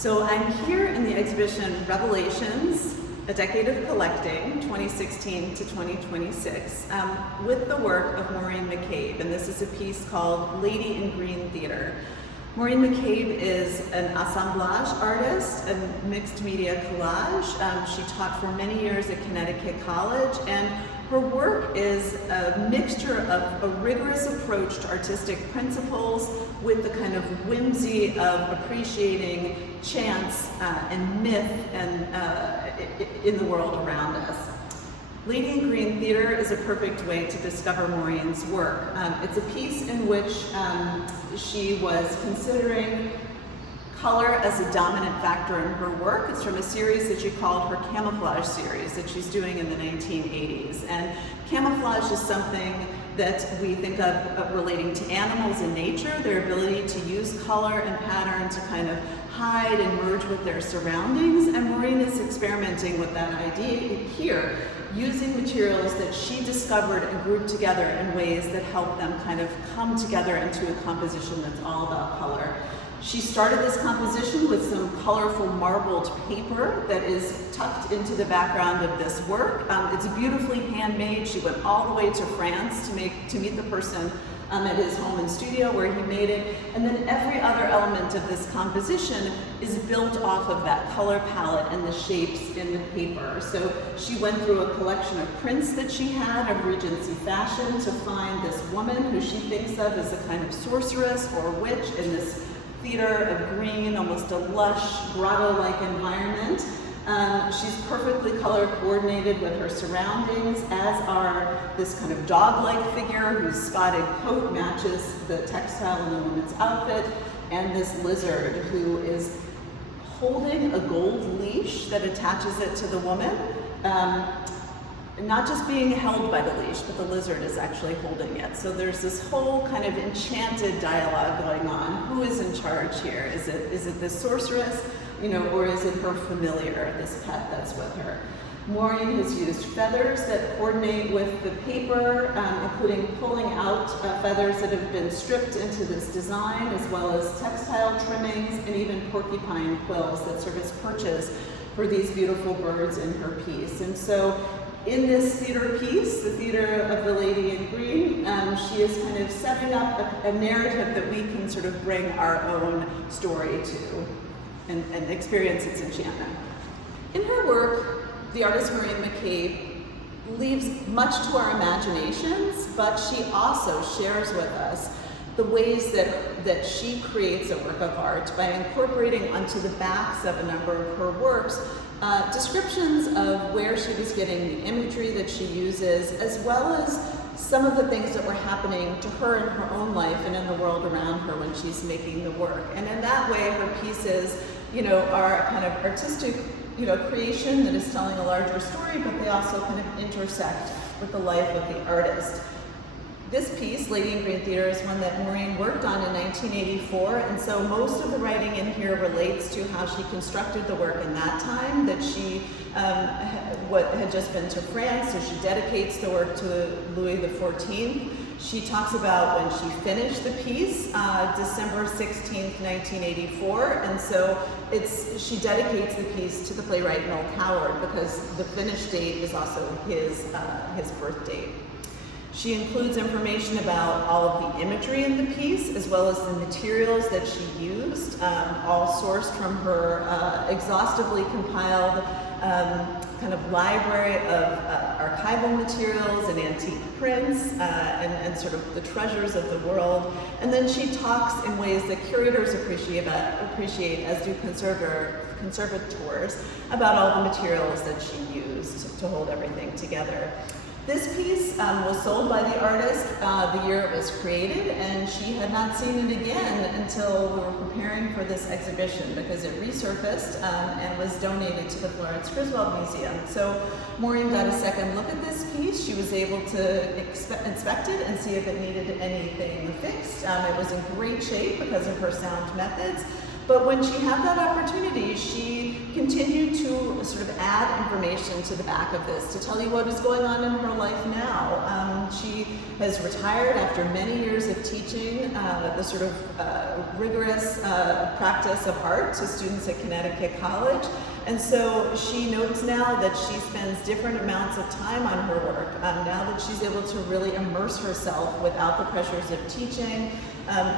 So I'm here in the exhibition Revelations, A Decade of Collecting, 2016 to 2026, with the work of Maureen McCabe, and this is a piece called Lady in Green Theater. Maureen McCabe is an assemblage artist, a mixed media collage. She taught for many years at Connecticut College, and her work is a mixture of a rigorous approach to artistic principles with the kind of whimsy of appreciating chance and myth and in the world around us. Lady in Green Theater is a perfect way to discover Maureen's work. It's a piece in which she was considering color as a dominant factor in her work. It's from a series that she called her camouflage series that she's doing in the 1980s. And camouflage is something that we think of relating to animals in nature, their ability to use color and pattern to kind of hide and merge with their surroundings. And Maureen is experimenting with that idea here, using materials that she discovered and grouped together in ways that help them kind of come together into a composition that's all about color. She started this composition with some colorful marbled paper that is tucked into the background of this work. It's beautifully handmade. She went all the way to France to meet the person at his home and studio where he made it. And then every other element of this composition is built off of that color palette and the shapes in the paper. So she went through a collection of prints that she had of Regency fashion to find this woman who she thinks of as a kind of sorceress or witch in this theater of green, almost a lush, grotto-like environment. She's perfectly color coordinated with her surroundings, as are this kind of dog-like figure whose spotted coat matches the textile in the woman's outfit, and this lizard who is holding a gold leash that attaches it to the woman. Not just being held by the leash, but the lizard is actually holding it. So there's this whole kind of enchanted dialogue going on. Who is in charge here? Is it this sorceress, or is it her familiar, this pet that's with her? Maureen has used feathers that coordinate with the paper, including pulling out feathers that have been stripped into this design, as well as textile trimmings and even porcupine quills that serve as perches for these beautiful birds in her piece. And so in this theater piece, the Theater of the Lady in Green, she is kind of setting up a narrative that we can sort of bring our own story to and experience its enchantment. In her work, the artist Maureen McCabe leaves much to our imaginations, but she also shares with us the ways that she creates a work of art by incorporating onto the backs of a number of her works descriptions of where she was getting the imagery that she uses, as well as some of the things that were happening to her in her own life and in the world around her when she's making the work. And in that way, her pieces, are a kind of artistic, creation that is telling a larger story, but they also kind of intersect with the life of the artist. This piece, Lady in Green Theater, is one that Maureen worked on in 1984, and so most of the writing in here relates to how she constructed the work in that time, that she had just been to France, so she dedicates the work to Louis XIV. She talks about when she finished the piece, December 16th, 1984, and so she dedicates the piece to the playwright Noel Coward because the finish date is also his birth date. She includes information about all of the imagery in the piece, as well as the materials that she used, all sourced from her exhaustively compiled kind of library of archival materials and antique prints and sort of the treasures of the world. And then she talks in ways that curators appreciate as do conservators, about all the materials that she used to hold everything together. This piece was sold by the artist the year it was created, and she had not seen it again until we were preparing for this exhibition because it resurfaced and was donated to the Florence Griswold Museum. So Maureen got a second look at this piece. She was able to inspect it and see if it needed anything fixed. It was in great shape because of her sound methods. But when she had that opportunity, she continued continued to sort of add information to the back of this to tell you what is going on in her life now. She has retired after many years of teaching the sort of rigorous practice of art to students at Connecticut College. And so she notes now that she spends different amounts of time on her work, now that she's able to really immerse herself without the pressures of teaching.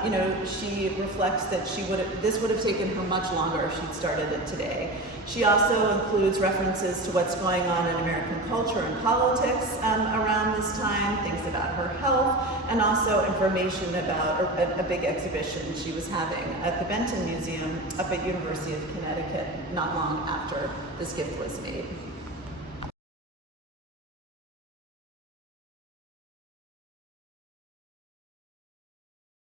You know, she reflects that this would have taken her much longer if she'd started it today. She also includes references to what's going on in American culture and politics around this time, things about her health, and also information about a big exhibition she was having at the Benton Museum up at University of Connecticut not long after this gift was made.